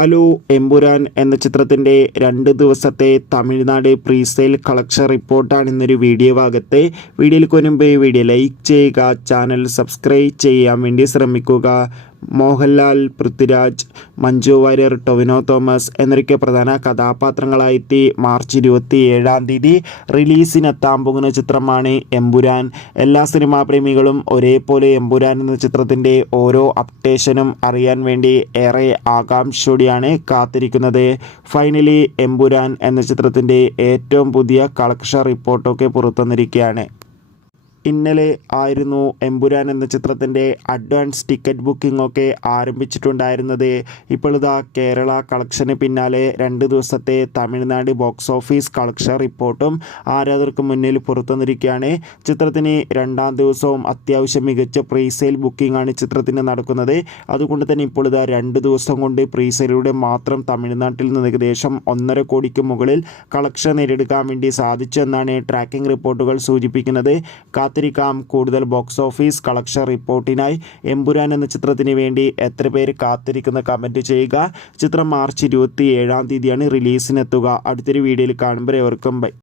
Hello Empuraan എന്ന ചിത്രത്തിൻ്റെ 2 ദിവസത്തെ തമിഴ്നാട് പ്രീസെയിൽ കളക്ഷൻ റിപ്പോർട്ടാണ് ഇന്നൊരു വീഡിയോ ഭാഗത്ത്. വീഡിയോയിൽ മുൻപ് വീഡിയോ ലൈക്ക് ചെയ്യുക, ചാനൽ സബ്സ്ക്രൈബ് ചെയ്യാൻ വേണ്ടി ശ്രമിക്കുക. മോഹൻലാൽ, പൃഥ്വിരാജ്, മഞ്ജു വാര്യർ, ടൊവിനോ തോമസ് എന്നൊക്കെ പ്രധാന കഥാപാത്രങ്ങളായി മാർച്ച് 27 റിലീസിനെത്താൻ പോകുന്ന ചിത്രമാണ് എമ്പുരാൻ. എല്ലാ സിനിമാ പ്രേമികളും ഒരേപോലെ എമ്പുരാൻ എന്ന ചിത്രത്തിൻ്റെ ഓരോ അപ്ഡേഷനും അറിയാൻ വേണ്ടി ഏറെ ആകാംക്ഷയോടെയാണ് കാത്തിരിക്കുന്നത്. ഫൈനലി എമ്പുരാൻ എന്ന ചിത്രത്തിൻ്റെ ഏറ്റവും പുതിയ കളക്ഷൻ റിപ്പോർട്ടൊക്കെ പുറത്തുവന്നിരിക്കുകയാണ്. ഇന്നലെ ആയിരുന്നു എമ്പുരാൻ എന്ന ചിത്രത്തിൻ്റെ അഡ്വാൻസ് ടിക്കറ്റ് ബുക്കിംഗ് ഒക്കെ ആരംഭിച്ചിട്ടുണ്ടായിരുന്നത്. ഇപ്പോൾ ഇതാ കേരള കളക്ഷന് പിന്നാലെ 2 ദിവസത്തെ തമിഴ്നാട് ബോക്സ് ഓഫീസ് കളക്ഷൻ റിപ്പോർട്ടും ആരാധകർക്ക് മുന്നിൽ പുറത്തുവന്നിരിക്കുകയാണ്. ചിത്രത്തിന് 2ാം ദിവസവും അത്യാവശ്യം മികച്ച പ്രീസെയിൽ ബുക്കിംഗ് ആണ് ചിത്രത്തിന് നടക്കുന്നത്. അതുകൊണ്ട് തന്നെ ഇപ്പോൾ ഇതാ 2 ദിവസം കൊണ്ട് പ്രീസെയിലൂടെ മാത്രം തമിഴ്നാട്ടിൽ നിന്ന് ഏകദേശം 1.5 കോടിക്ക് മുകളിൽ കളക്ഷൻ നേടിയെടുക്കാൻ വേണ്ടി സാധിച്ചു എന്നാണ് ട്രാക്കിംഗ് റിപ്പോർട്ടുകൾ സൂചിപ്പിക്കുന്നത്. കാത്തിരിക്കാം കൂടുതൽ ബോക്സ് ഓഫീസ് കളക്ഷൻ റിപ്പോർട്ടിനായി. എമ്പുരാൻ എന്ന ചിത്രത്തിന് വേണ്ടി എത്ര പേര് കാത്തിരിക്കുന്ന കമൻറ്റ് ചെയ്യുക. ചിത്രം മാർച്ച് 27 റിലീസിനെത്തുക. അടുത്തൊരു വീഡിയോയിൽ കാണുമ്പോൾ എവർക്കും ബൈ.